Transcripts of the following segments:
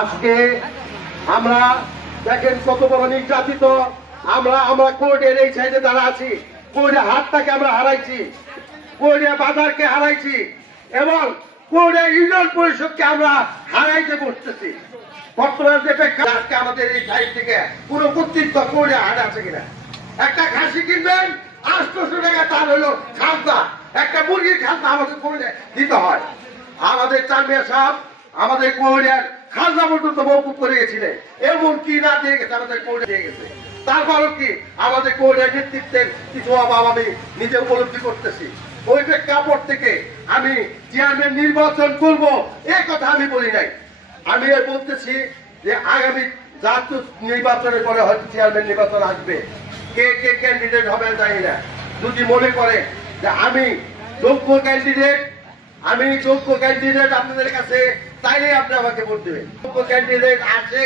আজকে আমরা দেখেন কত বড় নির্যাতিত। আমরা কোর্টের এই সাইডে দাঁড়া আছি, কোর্টের হাতটাকে আমরা হারাইছি, কোর্টের বাজারকে হারাইছি এবং কোর্টের ইউনিয়ন পরিষদকে আমরা হারাইতে বসতেছি। বর্তমান যে আজকে আমাদের এই সাইড থেকে পুরো কর্তৃত্ব কোর্টে হারে আছে কিনা। একটা খাসি কিনবেন 800 টাকা, তার হলো খাজনা। একটা মুরগির খাজনা আমাদের কোর্টে দিতে হয়। আমাদের চারমিয়া সাহেব আমাদের কোর্টের খাজনা পর্যন্ত মৌকুফ করে গেছিলেন, এমন কি না দিয়ে গেছে আমাদের কোর্টে দিয়ে গেছে। তারপরও কি আমাদের কোর্টের নেতৃত্বের কিছু অভাব আমি নিজে উপলব্ধি করতেছি। ওই প্রেক্ষাপট থেকে আমি চেয়ারম্যান নির্বাচন করব এই কথা আমি বলি নাই। আমি বলতেছি যে আগামী জাতীয় নির্বাচনের পরে হয়তো চেয়ারম্যান নির্বাচন আসবে। কে কে ক্যান্ডিডেট হবে জানি না। যদি মনে করে যে আমি যোগ্য ক্যান্ডিডেট আপনাদের কাছে, তাইলে আপনি আমাকে ভোট দেবেন। যোগ্য ক্যান্ডিডেট আসে,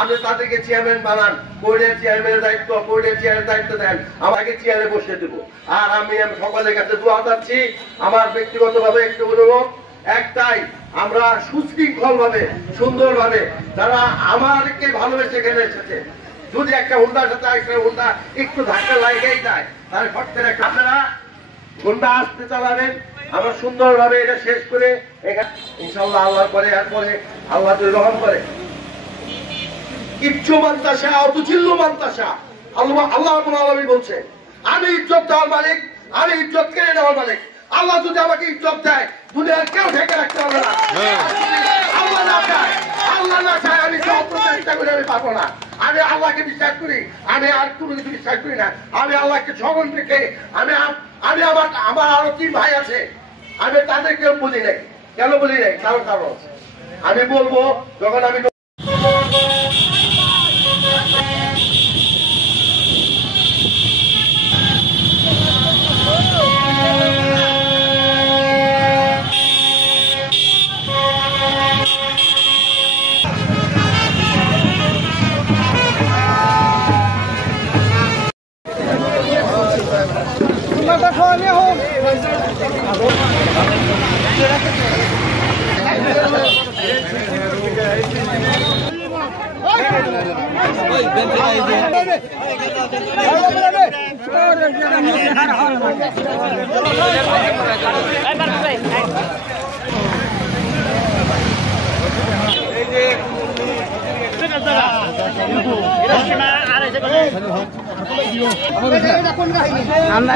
আপনি তাদেরকে চেয়ারম্যান বানান, কোর্টের চেয়ারম্যানের দায়িত্ব, কোর্টের চেয়ারের দায়িত্ব দেন, আমাকে চেয়ারে বসে দেবো। আর আমি সকলের কাছে দোয়া চাচ্ছি, আমার ব্যক্তিগত ভাবে একটু অনুরোধ একটাই, আমরা সুশৃঙ্খল ভাবে সুন্দর ভাবে যারা আমাদেরকে ভালোবেসে এখানে এসেছে, যদি একটা হুন্ডার সাথে একটা হুন্ডা একটু ধাক্কা লাগেই যায়, তাহলে ফট করে আপনারা হুন্ডা আসতে চালাবেন। আমরা সুন্দর ভাবে এটা শেষ করে এখানে ইনশাআল্লাহ আল্লাহর পরে এরপরে আল্লাহ যদি রহম করে ইচ্ছু মান্তাসা অতুচিল্লু মান্তাসা, আল্লাহ রাব্বুল আলামিন বলছে আমি ইজ্জত দেওয়ার মালিক, আমি ইজ্জত কেড়ে নেওয়ার মালিক। আল্লাহ যদি আমাকে ইজ্জত দেয় দুনিয়ার কেউ ঢেকে রাখতে পারবে না। আল্লাহ না চায় আমি সব চেষ্টা করে আমি পাবো না। আমি আল্লাহকে বিশ্বাস করি, আমি আর কোনো কিছু বিশ্বাস করি না। আমি আল্লাহকে স্মরণ রেখে আমি আমার আরো 3 ভাই আছে, আমি তাদেরকেও বলি নাই। কেন বলি নাই? কারণ আছে। আমি বলবো যখন আমি আমরা